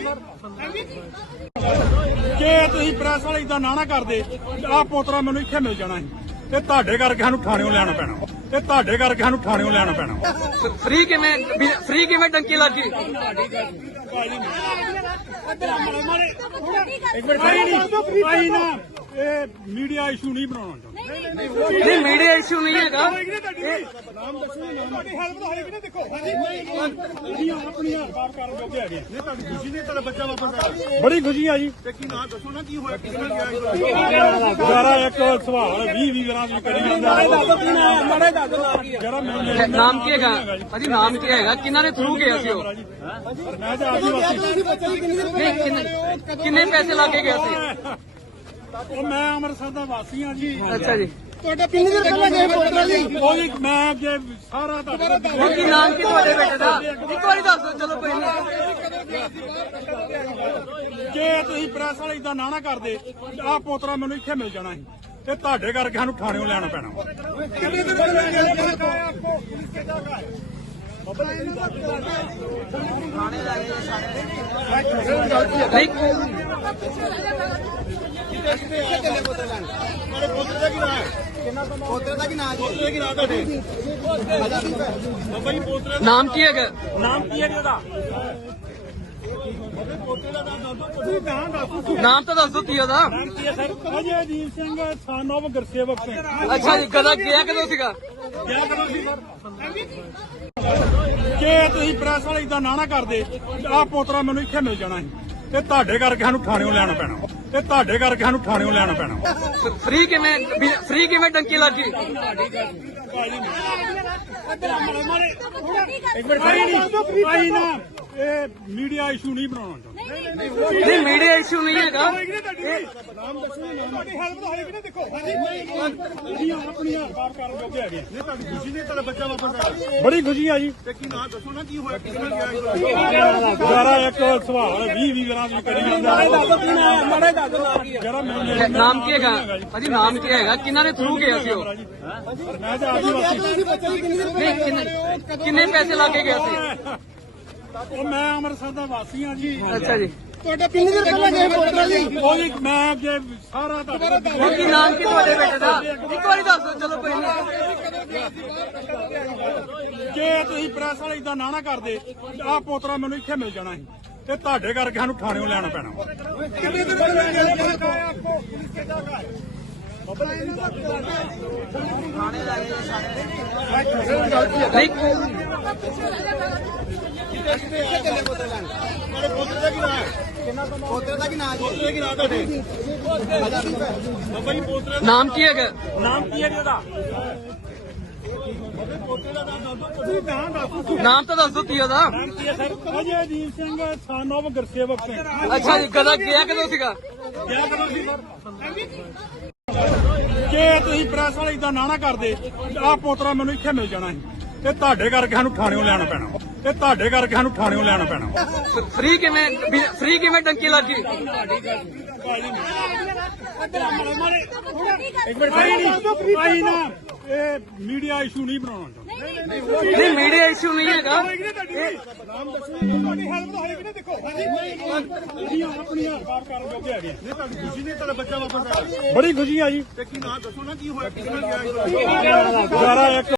ਜੇ ਤੁਸੀਂ ਪ੍ਰੈਸ ਵਾਲੇ ਇਦਾਂ ਨਾ ਨਾ ਕਰਦੇ ਆ ਪੋਤਰਾ ਮੈਨੂੰ ਇੱਥੇ ਮਿਲ ਜਾਣਾ ਸੀ। ਤੇ ਤੁਹਾਡੇ ਕਰਕੇ ਸਾਨੂੰ ਥਾਣਿਓਂ ਲੈਣਾ ਪੈਣਾ। ਤੇ ਤੁਹਾਡੇ ਕਰਕੇ ਸਾਨੂੰ ਥਾਣਿਓਂ ਲੈਣਾ ਪੈਣਾ। ਫ੍ਰੀ ਕਿਵੇਂ ਫ੍ਰੀ ਕਿਵੇਂ ਡੰਕੀ ਲੱਗੀ? ਇੱਕ ਮਿੰਟ ਭਾਈ ਨਹੀਂ ਭਾਈ ਨਾ। ਇਹ ਮੀਡੀਆ ਇਸ਼ੂ ਨਹੀਂ ਬਣਾਉਣਾ ਚਾਹੁੰਦੇ ਨਹੀਂ ਮੀਡੀਆ ਇਸ਼ੂ ਨਹੀਂ ਹੈਗਾ ਨਾਮ ਦੱਸੋ ਤੁਹਾਡੀ ਹੈਲਪ ਤਾਂ ਹੋਏਗੀ ਨਾ ਦੇਖੋ ਤੁਸੀਂ ਆਪਣੀਆਂ ਬਾਤ ਕਰਨ ਜੋਗੇ ਹੈਗੇ ਨਹੀਂ ਤੁਹਾਡੀ ਖੁਸ਼ੀ ਨੇ ਤੁਹਾਡਾ ਬੱਚਾ ਵਾਪਸ ਆ ਬੜੀ ਖੁਸ਼ੀ ਆ ਜੀ ਤੇ ਕੀ ਨਾਮ ਦੱਸੋ ਨਾ ਕੀ ਹੋਇਆ ਕਿਸ ਨਾਲ ਗਿਆ ਦੁਆਰਾ ਇੱਕ ਸਵਾਲ 20 20 ਗਰਾਂ ਦੀ ਕਰੀ ਜਾਂਦਾ ਜਿਹੜਾ ਮੈਂ ਨਾਮ ਕੀ ਹੈਗਾ ਭਾਜੀ ਨਾਮ ਕੀ ਹੈਗਾ ਕਿਹਨਾਂ ਦੇ ਥਰੂ ਗਿਆ ਸੀ ਉਹ ਮੈਂ ਤੇ ਆਦੀਵਾਸੀ ਨਹੀਂ ਕਿੰਨੇ ਕਿੰਨੇ ਪੈਸੇ ਲਾ ਕੇ ਗਿਆ ਸੀ ਉਹ ਮੈਂ ਅੰਮ੍ਰਿਤਸਰ ਦਾ ਵਾਸੀ ਆ ਜੀ। ਅੱਛਾ ਜੀ। ਤੁਹਾਡਾ ਕਿੰਨੀ ਦੇਰ ਪਹਿਲਾਂ ਗਏ ਪੋਤਰਾ ਜੀ? ਉਹ ਜੀ ਮੈਂ ਅੱਗੇ ਸਾਰਾ ਤੁਹਾਡਾ ਕੀ ਨਾਮ ਕੀ ਤੁਹਾਡੇ ਬੇਟੇ ਦਾ? ਇੱਕ ਵਾਰੀ ਦੱਸ ਦਿਓ ਚਲੋ ਕੋਈ ਨਹੀਂ। ਜੇ ਤੁਸੀਂ ਪ੍ਰੈਸ ਵਾਲੇ ਇਦਾਂ ਨਾ ਨਾ ਕਰਦੇ ਆ ਪੋਤਰਾ ਮੈਨੂੰ ਇੱਥੇ ਮਿਲ ਜਾਣਾ ਸੀ ਤੇ ਤੁਹਾਡੇ ਕਰਕੇ ਸਾਨੂੰ ਥਾਣਿਓਂ ਲੈਣਾ ਪੈਣਾ। ਕਿੰਨੇ ਦਿਨ ਪੁਲਿਸ ਕੇ ਹੈ? ਨਹੀਂ। ਪੋਤਰੇ ਦਾ ਕੀ ਨਾਮ ਪੋਤਰੇ ਕੀ ਨਾਮ ਤੁਹਾਡੇ ਬਾਬਾ ਜੀ ਪੋਤਰੇ ਨਾਮ ਕੀ ਹੈਗਾ? ਨਾਮ ਕੀ ਹੈ ਜੀ ਉਹਦਾ? ਪੋਤਰੇ ਦਾ ਨਾਮ ਦੱਸੋ ਤੁਸੀਂ ਕਹਾਂ ਦੱਸੋ ਨਾਮ ਤਾਂ ਦੱਸ ਦਿਓ ਕੀ ਉਹਦਾ? ਨਾਮ ਕੀ ਹੈ sir? Ajay Ajit Singh son of Gursewak Singh. ਅੱਛਾ ਜੀ ਕਦਾ ਗਿਆ ਕਦੋਂ ਸੀਗਾ? ਕਿਆ ਕਰੋ ਸੀ? ਜੇ ਤੁਸੀਂ ਪ੍ਰੈਸ ਵਾਲੇ ਇਦਾਂ ਨਾ ਨਾ ਕਰਦੇ ਆ ਪੋਤਰਾ ਮੈਨੂੰ ਇੱਥੇ ਮਿਲ ਜਾਣਾ ਸੀ ਤੇ ਤੁਹਾਡੇ ਕਰਕੇ ਸਾਨੂੰ ਥਾਣਿਓਂ ਲੈਣਾ ਪੈਣਾ। ਤੇ ਤੁਹਾਡੇ ਕਰਕੇ ਸਾਨੂੰ ਥਾਣਿਓਂ ਲੈਣਾ ਪੈਣਾ। ਫ੍ਰੀ ਕਿਵੇਂ ਫ੍ਰੀ ਕਿਵੇਂ ਡੰਕੀ ਲੱਗੀ ਇੱਕ ਮਿੰਟ ਭਾਈ ਨਹੀਂ ਭਾਈ ਨਾ। ਇਹ ਮੀਡੀਆ ਇਸ਼ੂ ਨਹੀਂ ਬਣਾਉਣਾ ਚਾਹੁੰਦੇ। ਨਹੀਂ ਮੀਡੀਆ ਇਸ਼ੂ ਨਹੀਂ। ਹੈਗਾ। ਨਾਮ ਦੱਸੋ ਤੁਹਾਡੀ ਹੈਲਪ ਤਾਂ ਹੋਏਗੀ ਨਾ ਦੇਖੋ। ਤੁਸੀਂ ਆਪਣੀਆਂ ਬਾਤ ਕਰਨ ਜੋਗੇ ਹੈਗੇ ਨਹੀਂ ਤੁਹਾਡੀ ਖੁਸ਼ੀ ਨੇ ਤੁਹਾਡਾ ਬੱਚਾ ਵਾਪਸ ਆ ਬੜੀ ਖੁਸ਼ੀ ਆ ਜੀ। ਤੇ ਕੀ ਨਾਮ ਦੱਸੋ ਨਾ ਕੀ ਹੋਇਆ ਕਿਸ ਨਾਲ ਗਿਆ ਦੁਆਰਾ ਇੱਕ ਸਵਾਲ 20 20 ਗਰਾਂ ਦੀ ਕਰੀ ਜਾਂਦਾ ਨਾਮ ਕੀ ਜਿਹੜਾ ਮੈਂ ਨਾਮ ਕੀ ਹੈਗਾ? ਭਾਜੀ ਨਾਮ ਕੀ ਹੈਗਾ? ਕਿਹਨਾਂ ਦੇ ਥਰੂ ਗਿਆ ਸੀ ਉਹ? ਮੈਂ ਤੇ ਆਦੀਵਾਸੀ ਨਹੀਂ ਕਿੰਨੇ ਕਿੰਨੇ ਪੈਸੇ ਲਾ ਕੇ ਗਿਆ ਸੀ? ਉਹ ਮੈਂ ਅੰਮ੍ਰਿਤਸਰ ਦਾ ਵਾਸੀ ਆ ਜੀ। ਅੱਛਾ ਜੀ। ਤੁਹਾਡਾ ਕਿੰਨੀ ਦੇਰ ਪਹਿਲਾਂ ਗਏ ਪੋਤਰਾ ਜੀ। ਉਹ ਜੀ ਮੈਂ ਅੱਗੇ ਸਾਰਾ ਤੁਹਾਡਾ ਕੀ ਨਾਮ ਕੀ ਤੁਹਾਡੇ ਬੇਟੇ ਦਾ? ਇੱਕ ਵਾਰੀ ਦੱਸ ਦਿਓ ਚਲੋ ਕੋਈ ਨਹੀਂ। ਜੇ ਤੁਸੀਂ ਪ੍ਰੈਸ ਵਾਲੇ ਇਦਾਂ ਨਾ ਨਾ ਕਰਦੇ ਆ ਪੋਤਰਾ ਮੈਨੂੰ ਇੱਥੇ ਮਿਲ ਜਾਣਾ ਸੀ। ਤੇ ਤੁਹਾਡੇ ਕਰਕੇ ਸਾਨੂੰ ਥਾਣਿਓਂ ਲੈਣਾ ਪੈਣਾ। ਕਿੰਨੇ ਦਿਨ ਪਹਿਲਾਂ ਆਪਕੋ ਪੁਲਿਸ ਕੇ ਜਗ੍ਹਾ ਹੈ? ਨਹੀਂ ਜੀ ਕੀ ਨਾਮ ਕੀ ਹੈਗਾ? ਨਾਮ ਕੀ ਹੈ ਜੀ ਉਹਦਾ? ਪੋਤਰੇ ਦਾ ਨਾਮ ਦੱਸੋ ਤੁਸੀਂ ਕਹਾਂ ਦੱਸੋ ਨਾਮ ਤਾਂ ਦੱਸ ਦਿਓ ਕੀ ਉਹਦਾ? ਨਾਮ ਕੀ ਹੈ sir? Ajay Ajit Singh son of Gursewak Singh. ਅੱਛਾ ਜੀ ਕਦਾ ਗਿਆ ਕਦੋਂ ਸੀਗਾ? ਕਿਆ ਕਰੋ ਸੀ ਜੇ ਤੁਸੀਂ ਪ੍ਰੈਸ ਵਾਲੇ ਇਦਾਂ ਨਾ ਨਾ ਕਰਦੇ ਆ ਪੋਤਰਾ ਮੈਨੂੰ ਇੱਥੇ ਮਿਲ ਜਾਣਾ ਸੀ ਇਹ ਤੁਹਾਡੇ ਕਰਕੇ ਸਾਨੂੰ ਥਾਣਿਓਂ ਲੈਣਾ ਪੈਣਾ। ਇਹ ਤੁਹਾਡੇ ਕਰਕੇ ਸਾਨੂੰ ਥਾਣਿਓਂ ਲੈਣਾ ਪੈਣਾ ਫ੍ਰੀ ਕਿਵੇਂ ਫ੍ਰੀ ਕਿਵੇਂ ਟੰਕੀ ਲੱਗ? ਗਈ ਇੱਕ ਮਿੰਟ ਭਾਈ ਨਹੀਂ ਭਾਈ ਨਾ ਇਹ ਮੀਡੀਆ ਇਸ਼ੂ ਨਹੀਂ ਬਣਾਉਣਾ ਚਾਹੁੰਦਾ। ਨਹੀਂ ਮੀਡੀਆ ਇਸ਼ੂ ਨਹੀਂ। ਹੈਗਾ। ਤੁਹਾਡੀ ਹੈਲਪ ਤਾਂ ਹੋਏਗੀ ਨਾ ਦੇਖੋ। ਅਸੀਂ ਆਪਣੀਆਂ ਬਾਤ ਕਰਨ ਜੋਗੇ ਹੈਗੇ। ਨਹੀਂ ਤੁਹਾਡੀ ਖੁਸ਼ੀ ਨਹੀਂ ਤੁਹਾਡਾ ਬੱਚਾ ਵਾਪਸ ਆ ਬੜੀ ਖੁਸ਼ੀ ਆ ਜੀ। ਤੇ ਕੀ ਨਾਂ ਦੱਸੋ ਨਾ ਕੀ ਹੋਇਆ ਕਿਹਨਾਂ ਗਿਆ 11 ਇੱਕ